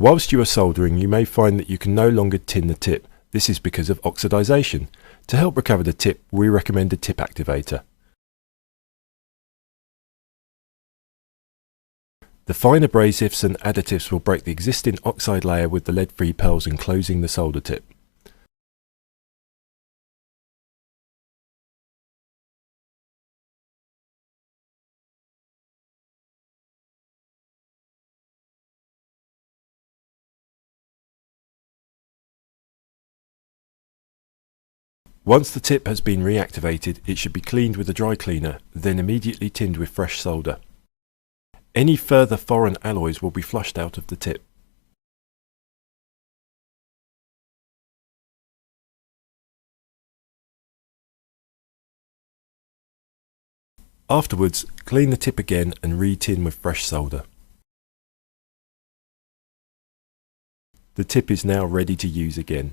Whilst you are soldering, you may find that you can no longer tin the tip. This is because of oxidization. To help recover the tip, we recommend a tip activator. The fine abrasives and additives will break the existing oxide layer with the lead-free pearls, enclosing the solder tip. Once the tip has been reactivated, it should be cleaned with a dry cleaner, then immediately tinned with fresh solder. Any further foreign alloys will be flushed out of the tip. Afterwards, clean the tip again and re-tin with fresh solder. The tip is now ready to use again.